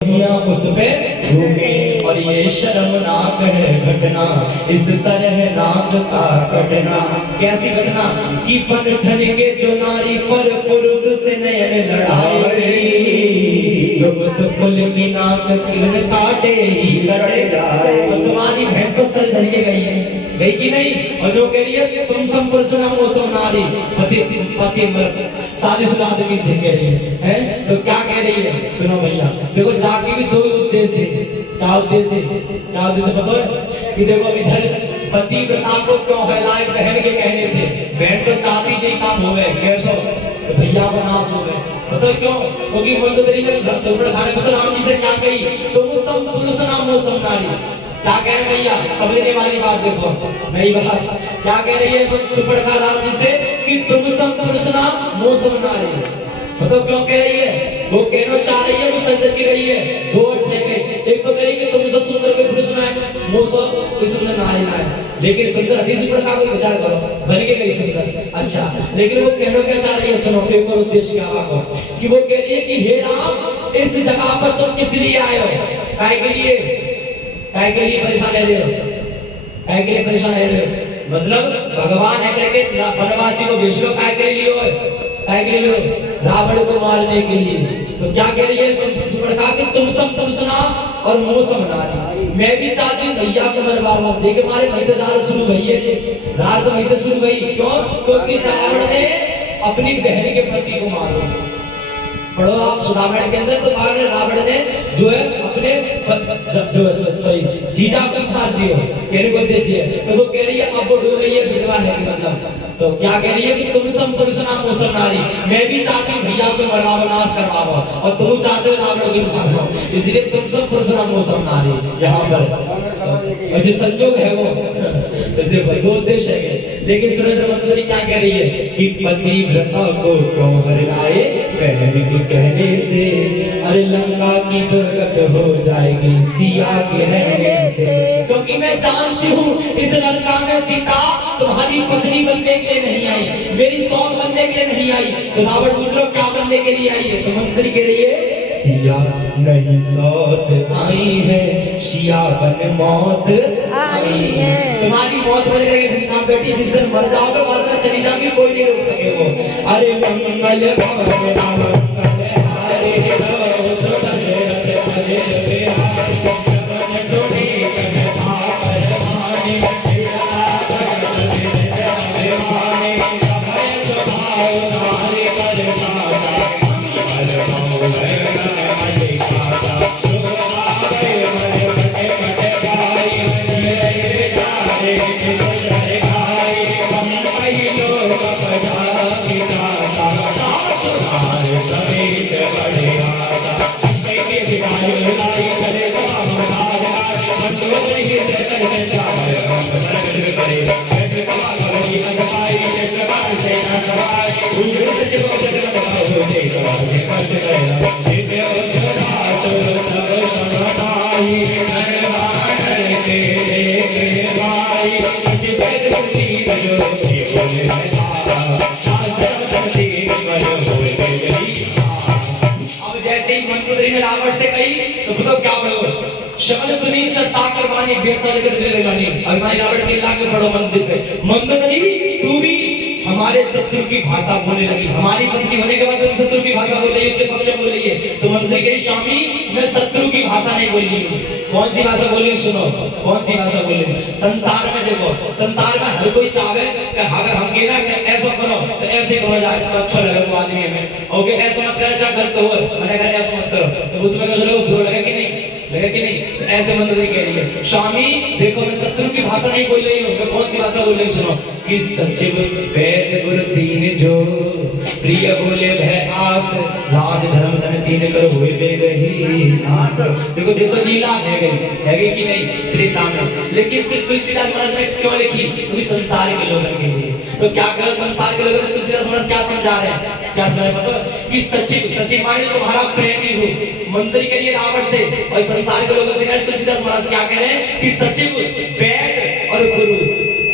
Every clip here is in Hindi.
उस पे झूठे और ये शर्मनाक है घटना इस तरह नाक का कटना। कैसी घटना कि बन ठन के जो नारी पर पुरुष से नयन लड़ाई तो उस फुल की नाक क्यों काटे ही लड़ेगा। तो तुम्हारी बहन तो सर धरिए गई है, गई कि नहीं? और जो कह रही है तुम सब पुरुषों वो सब नारी पति पति शादीशुदा आदमी से कह रही है तो क्या कह रही है? सुनो भैया, देखो जाके भी दो उद्देश्य। क्या उद्देश्य पता है? कि देखो इधर पतिव्रता को क्यों फैलाए बहन के कहने से। बहन तो चाहती यही काम हो गए कैसो तो भैया को नाश हो गए। पता क्यों? क्योंकि मंदोदरी ने सुबह खाने को राम जी से क्या कही, तुम सब पुरुष नाम वो सब नारी। क्या कह रहे भैया? सब लेने वाली बात देखो, नई बात क्या कह रही है सुपर्णखा राम जी से कि तुम सब पुरुष नाम वो सब नारी। मतलब क्यों कह रही है? वो कहना चाह रही है, वो संजय की रही है दो अर्थ है। एक तो कही कि तुम सब सुंदर कोई पुरुष ना है, वो सब कोई सुंदर नारी ना है। लेकिन सुंदर अति सुपर्णखा को विचार करो, बन के गई सुंदर। अच्छा, लेकिन वो कहना क्या चाह रही है? सुनो, एक और उद्देश्य क्या होगा कि वो कह रही है कि हे राम, इस जगह पर तुम किस लिए आए हो? काय के लिए? काय के लिए परेशान है रहे हो? काय के लिए परेशान है रहे हो? मतलब भगवान है करके वनवासी को भेज लो, काय के लिए हो? काय के लिए हो? रावण को मारने के लिए। तो क्या कह रही है तुम सुपर्णखा कि तुम सब पुरुष नाम और वो सब नारी। मैं भी चाहती हूँ भैया को मरवाओ। देखिए हमारे वही तो दार शुरू हुई है, दार तो वही तो शुरू हुई। क्यों? क्योंकि रावण ने अपनी बहन के पति को मारो। पढ़ो आप रामायण के अंदर, तो रावण ने जो है अपने जीजा को मार दिया। कहने को उद्देश्य है तो वो कह रही है अब वो डूब रही है विधवा है मतलब। तो क्या कह रही है कि तुम सब पुरुष नाम वो सब नारी। मैं भी चाहती हूँ भैया को मरवाओ, नाश करवाओ, और तुम चाहते हो रावण को मारो, इसलिए तुम सब पुरुष नाम वो सब नारी। यहाँ पर और जो संजोग है वो देखो दो उद्देश्य है। लेकिन सुरेश मंत्री क्या कह रही है कि पतिव्रता को क्यों हरलाए बहन के कहने से, अरे लंका की दुर्गत हो जाएगी सिया के रहने से। क्योंकि मैं जानती हूँ इस लंका में सीता तुम्हारी पत्नी बनने के लिए नहीं आई, मेरी सौत बनने के लिए नहीं आई। तो रावण पूछ लो क्या बनने के लिए आई है? तो मंत्री कह रही है सिया नहीं सौत आई है, सिया बन मौत आई है। तुम्हारी मौत बन गई घटना बेटी, जिस दिन मर जाओगे बाद में चली जाओगी, कोई नहीं रोक सके वो। अरे मंगल भवन राम रावण से कही तो बताओ क्या बोलो? शब्द सुनी सरता करवानी बेसाल कर दे लगानी। अब भाई रावण के इलाके पढ़ो मंदिर पे, मंदोदरी तू भी हमारे शत्रु की भाषा बोलने लगी। हमारी पत्नी होने के बाद तुम शत्रु की भाषा बोल रही है, उसके पक्ष में बोल रही है। तो मंत्री कही स्वामी मैं शत्रु की भाषा नहीं बोल रही हूँ। कौन सी भाषा बोल रही? सुनो कौन सी भाषा बोल रही? संसार में देखो, संसार में हर कोई चाहे कि अगर हम कहना कि ऐसा करो तो ऐसे करो जाए तो अच्छा लगे वो आदमी हमें, ओके ऐसा मत करो चाहे गलत हो, मैंने कहा ऐसा मत करो तो वो तुम्हें बुरा लगे कि नहीं? लगे कि नहीं? तो ऐसे मंत्री कह रही है स्वामी देखो मैं शत्रु की भाषा नहीं बोल रही हूँ। मैं कौन सी भाषा बोल रही हूँ? सुनो कि सचिव वेद गुरु तीन जो प्रिय बोले भय आस, राज धर्म धन तीन कर हुए बेगही नाश। देखो ये तो लीला है गई कि नहीं त्रेता में। लेकिन सिर्फ तुलसीदास महाराज ने क्यों लिखी? क्योंकि संसार के लोगों के लिए। तो क्या करो संसार के लोगों ने तुलसीदास महाराज क्या समझा रहे हैं? क्या समझ पता कि सचिव माने तुम्हारा प्रेमी हो। मंत्री के लिए रावण से और संसार के लोगों से कह तुलसीदास महाराज क्या कह रहे हैं कि सचिव वेद और गुरु।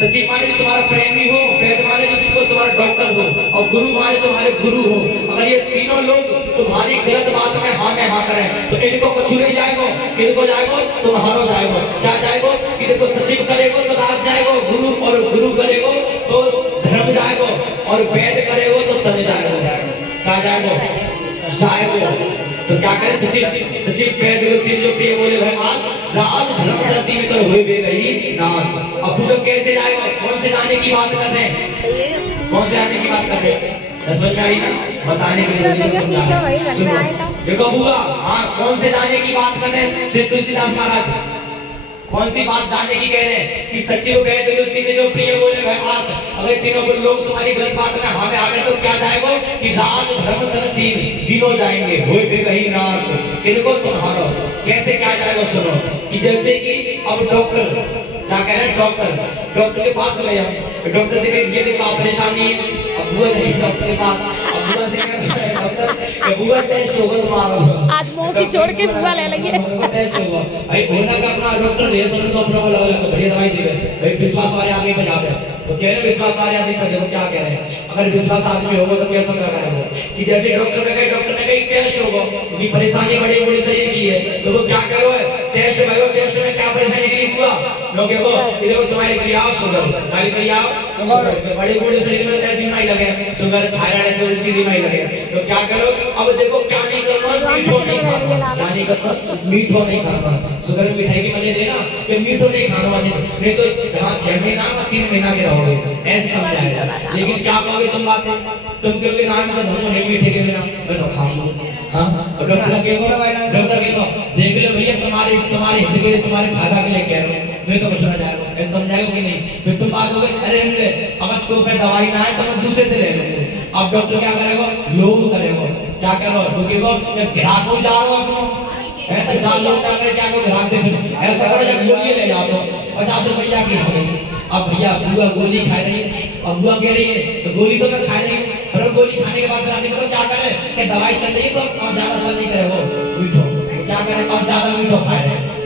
सचिव माने जो तुम्हारा प्रेमी हो, वेद माने जो तुमको तुम्हारा डॉक्टर हो, और गुरु माने तुम्हारे गुरु हो। अगर ये तीनों लोग तुम्हारी गलत बात में हाँ करें तो इनको कुछ नहीं जाएगो, इनको जाएगो तुम्हारो जाएगो। क्या जाएगो कि देखो सचिव करेगो तो राज जाएगो, गुरु और गुरु करेगो तो धर्म जाएगो, और वेद करेगो तो तन जाएगो। क्या जाएगो तो क्या करे सचिव सचिव वेद तीन जो प्रिय बोले भाई आस राज धर्म धरती में कर हुए गई नाश। अब पूछो कैसे जाएगा, कौन से जाने की बात कर रहे हैं, कौन से जाने की बात कर रहे हैं, समझ में आई ना, बताने के लिए समझा। देखो बुआ, हाँ कौन से जाने की बात कर रहे हैं श्री तुलसीदास महाराज, कौन सी बात जानने की कह रहे हैं कि सचिव वेद तीन जो प्रिय बोले भाई आस। अगर तीनों लोग तुम्हारी गलत बात में हमें आ गए तो क्या जाएगा कि राज धर्म सन तीनों जाएंगे हुए बेगही नाश। इनको तुम्हारो कैसे क्या जाएगा सुनो कि जैसे कि अब डॉक्टर क्या कह रहे हैं, डॉक्टर के पास गए हम, डॉक्टर से ये देखो आप परेशानी है, अब हुआ नहीं डॉक्टर के पास, अब हुआ से डॉक्टर हुआ टेस्ट होगा तुम्हारा, आज मौसी जोड़ के बुआ ले लेंगे टेस्ट होगा भाई होना का अपना डॉक्टर ने सब तो अपना अलग बढ़िया दवाई दी है भाई। विश्वास वाले आदमी पे जाते हैं तो कह रहे विश्वास वाले आदमी पे देखो क्या कह रहे हैं, अगर विश्वास आदमी होगा तो कैसा कर रहा है कि जैसे डॉक्टर ने कही टेस्ट होगा क्योंकि परेशानी बड़ी शरीर की है तो वो क्या करो है टेस्ट करो, टेस्ट में क्या परेशानी की हुआ लोग देखो तुम्हारी करिए आओ शुगर खाली करिए आओ बड़ी बूढ़े शरीर में ऐसी बीमारी लगे शुगर थायराइड ऐसे उल्टी बीमारी लगे तो क्या करो। अब देखो क्या नहीं करना, मीठो नहीं खाना, क्या नहीं करना, मीठो नहीं खाना, शुगर में मिठाई की मजे देना कि मीठो नहीं खाना, नहीं तो जहाँ 6 महीना 3 महीना के रहोगे ऐसे समझाएगा। लेकिन क्या कहोगे तुम बातें, तुम कहोगे ना मैं तो नहीं मीठे के बिना मैं तो खाऊंगा। हाँ डॉक्टर देख लो भैया तुम्हारे हित के तुम्हारे फायदा के लिए कह रहा हूँ, मैं तो कुछ ना जाएगा ऐसा समझाएगा कि नहीं। फिर तुम बात हो गई अरे अगर तो पे दवाई ना है तो मैं दूसरे से ले लूंगा। अब डॉक्टर क्या करेगा, लोभ करेगा, क्या करो रुकेगा ग्राहक को जा रहा हो मैं तो जान लोग ना करे क्या को ग्राहक दे फिर ऐसा करो जब गोली ले जाओ 50 रुपया की हो गई। अब भैया बुआ गोली खा रही है, अब बुआ कह रही है तो गोली तो मैं खा रही हूँ, पर गोली खाने के बाद आदमी को क्या करे कि दवाई चल रही है तो और ज्यादा असर नहीं करे वो मीठो क्या करे और ज्यादा मीठो खाए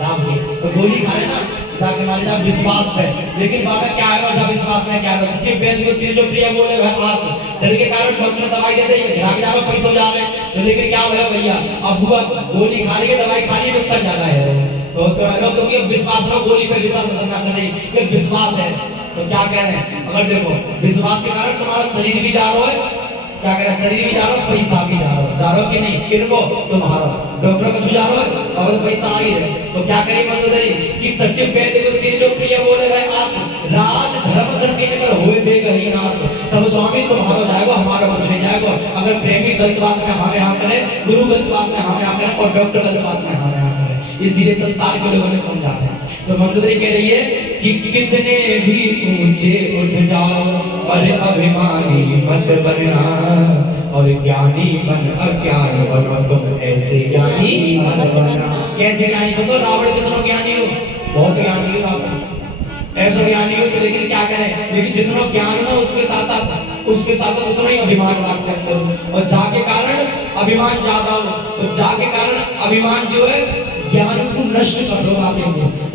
राम की तो गोली खा रहे ना जाके मान लीजिए विश्वास है। लेकिन बाबा क्या है जब विश्वास में क्या है सचिव वेद को चीज जो प्रिय बोले वह आस डर के कारण डॉक्टर दवाई देते हैं ग्राहक जा रहे पैसे जा रहे तो लेकिन क्या हुआ भैया अब बुआ गोली खा रही है दवाई खा रही है नुकसान ज्यादा है तो क्योंकि विश्वास लो गोली पे विश्वास करना नहीं ये विश्वास है। तो क्या कह रहे हैं अगर देखो विश्वास के कारण तुम्हारा शरीर भी जा रहा है, क्या कह रहे शरीर भी जा रहा है पैसा भी जा रहा हो कि नहीं, किनको तुम्हारा डॉक्टर को सुझा रहा है और पैसा आ ही रहे तो क्या करें मंदोदरी कि सचिव वेद गुरु जो प्रिय बोले भाई आस राज धर्म धरती में कर हुए बेगही नाश। सब स्वामी तुम्हारा जाएगा हमारा कुछ नहीं जाएगा। अगर प्रेमी गलत बात में हाँ हाँ करे, गुरु गलत बात में हाँ करे और डॉक्टर गलत बात में हाँ करे, इसीलिए संसार के लोगों ने समझा था। तो मंदोदरी कह रही है कि कितने भी ऊंचे उठ जाओ और अभिमानी मत बनना और ज्ञानी बन अज्ञान बनो तुम ऐसे ज्ञानी मत बनना। कैसे ज्ञानी बनो, रावण कितना ज्ञानी हो, बहुत ज्ञानी हो रावण ऐसे ज्ञानी हो तो लेकिन क्या करें, लेकिन जितना ज्ञान हो उसके साथ साथ उतना ही अभिमान करते हो और जाके कारण अभिमान ज्यादा हो तो जाके कारण अभिमान जो है ज्ञान को नष्ट कर दो आप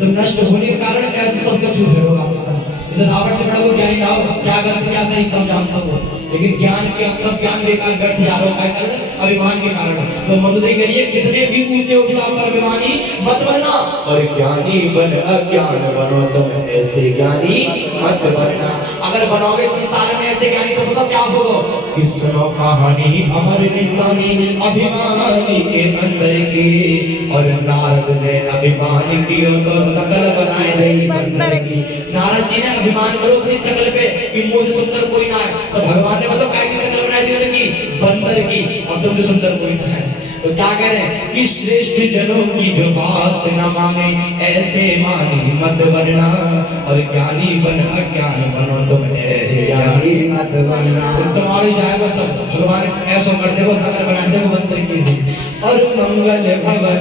तो नष्ट होने के कारण ऐसे सब कुछ हो आपके साथ। इधर रावण से बड़ा वो ज्ञानी ना हो क्या गलत क्या सही सब जानता हो लेकिन ज्ञान के सब ज्ञान बेकार व्यर्थ जा रहा है कारण अभिमान के कारण। तो मंदोदरी करिए कितने भी ऊंचे उठो आप अभिमानी मत बनना और ज्ञानी बन अज्ञान बनो तुम ऐसे ज्ञानी मत बनना। अगर बनोगे संसार में ऐसे ज्ञानी तो बताओ क्या होगा कि सुनो कहानी अमर निशानी अभिमानी के अंदर की और नारद ने अभिमान किया तो सकल बनाए रही बंदर की। नारद जी ने अभिमान करो अपनी सकल पे कि मुझसे सुंदर कोई ना है तो भगवान ने बताओ कैसी सकल बनाई दी उनकी बंदर की और तुमसे सुंदर कोई ना है। तो क्या कह रहे हैं कि श्रेष्ठ जनों की जो बात न माने ऐसे मानी मत बनना और ज्ञानी बन अज्ञान बनो तुम ऐसे ज्ञानी मत बनना। तुम्हारे जाएगा सब भगवान ऐसा कर देगा सकल बना देगा बंदर की और मंगल भवन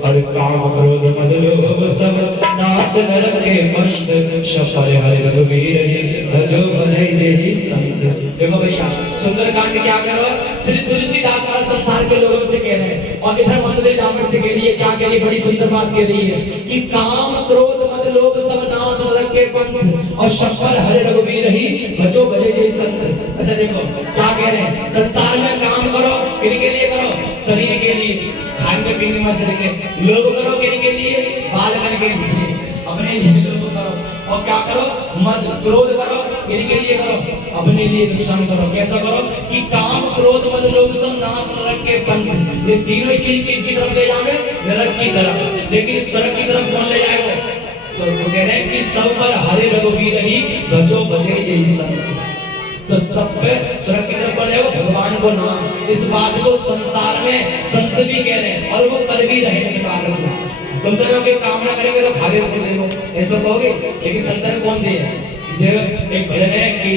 और काम क्रोध मद लोभ सब नाथ नरक के पंथ शफर हरि रघुवीर भजो भजै जेहि संत। देखो भैया सुंदरकांड क्या करो, श्री तुलसीदास सारा संसार के लोगों से कह रहे हैं और इधर मंडली ब्राह्मण से कह रही है, क्या कह रही है, बड़ी सुंदर बात कह रही है कि काम क्रोध मद लोभ सब नाथ नरक के पंथ और शफर हरि रघुवीर ही भजो भजै जेहि संत। अच्छा देखो क्या कह रहे हैं, संसार में काम करो किसके लिए करो, शरीर के लिए, खाने पीने में शरीर के, लोभ करो किसके लिए, बाल के लिए, अपने लिए लोभ करो, और क्या करो, मद क्रोध करो किसके लिए करो, अपने लिए नुकसान करो। कैसा करो कि काम क्रोध मद लोभ सब नाथ नरक के पंथ, ये तीनों चीज किसकी तरफ ले जाओगे, नरक की तरफ। लेकिन सड़क की तरफ कौन ले जाएगा, तो वो कह रहे हैं कि सब पर हरे रघुवीर ही भजो भजै जेहि संत। तो सब पे सड़क की तरफ बढ़े हो भगवान को नाम, इस बात को संसार में संत भी कह रहे हैं और वो कर भी रहे हैं। इस कारण को तुम तो लोग कामना करेंगे तो खागे को देखो ऐसा कहोगे, लेकिन संसार कौन दिए, जो एक भजन है कि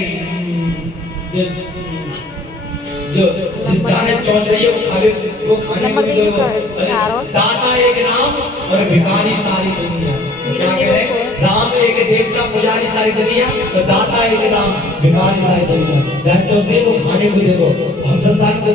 जो जिस जाने चौंच रही है वो खागे, वो खाने को भी दो। दाता एक नाम और भिखारी सारी दुनिया। क्या कह रहे हैं, राम एक देवता पुजारी सारी दुनिया, तो दाता एक नाम भिखारी सारी दुनिया। वो खाने को देखो, हम संसार में